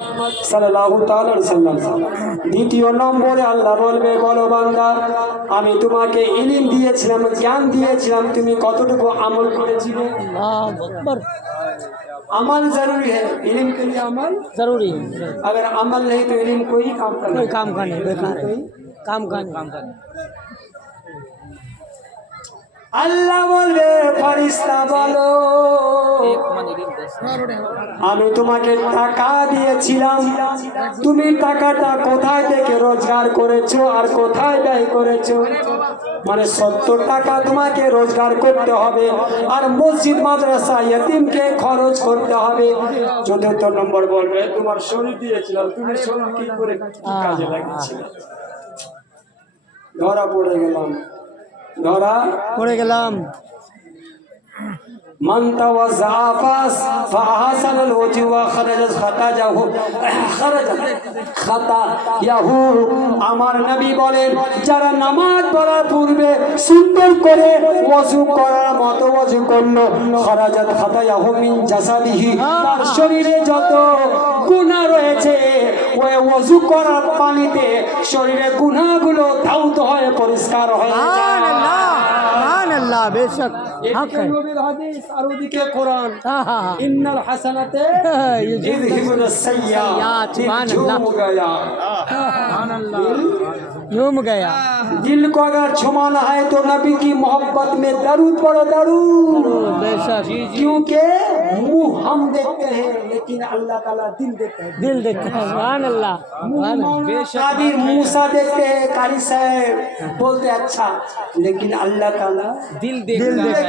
সাল্লাল্লাহু তাআলা আলাইহি সাল্লাম। দ্বিতীয় নম্বরে আল্লাহ বলবে, বলো বান্দা, আমি তোমাকে ইলম দিয়েছিলাম, জ্ঞান দিয়েছিলাম, তুমি কতটুকু আমল করেছিলে? अल्लाह अकबर। अमल जरूरी है, इल्म के लिए अमल जरूरी है। अगर अमल नहीं तो इल्म कोई काम का कोई नहीं। काम का नहीं, बेकार है। काम का नहीं। আল্লাহ বলবে, ফেরেশতা বলো, আমি তোমাকে টাকা দিয়েছিলাম, তুমি টাকাটা কোথায় থেকে রোজগার করেছো আর কোথায় ব্যয় করেছো? মানে 70 টাকা তোমাকে রোজগার করতে হবে আর মসজিদ মাদ্রাসা ইতিমকে খরচ করতে হবে। চতুর্থ নম্বর বলবে, তোমার শরীর দিয়েছিলাম, তুমি শরীর কি করে কাজে লাগিয়েছিলে? ধরা পড়ে গেলাম, ধরা পড়ে গেলাম। মান তাওয়াজ্জা ফাহসান আল-ওজু ওয়া খারাজা খাতায়াহু। আমার নবী বলেন, যারা নামাজ পড়ার পূর্বে সুন্দর করে ওযু করার মতো ওযু করলো, খারাজাত খাতায়াহু মিন জাসাদিহি, তার শরীরে যত গুনাহ রয়েছে ওই ওযু করার পানিতে শরীরের গুনাহগুলো ধাউত হয়ে পরিষ্কার হয়ে যায়। সুবহান আল্লাহ, বেশক হক है। নবীর হাদিস আর ওদিকে কোরআন, हाँ हाँ हाँ। ইন্নাল হাসানাতে ইযহিবুনাস সাইয়্যাত। সুবহানাল্লাহ। झूम गया। दिल को अगर छुमाना है तो नबी की मोहब्बत में दरूद पढ़ो, दरूद। बेशक। क्योंकि मुंह हम देखते हैं लेकिन अल्लाह ताला दिल देखता है। दिल देखता है। सुभान अल्लाह। कादिर मूसा देखते हैं, कारी साहब बोलते अच्छा, लेकिन अल्लाह ताला दिल देखता है।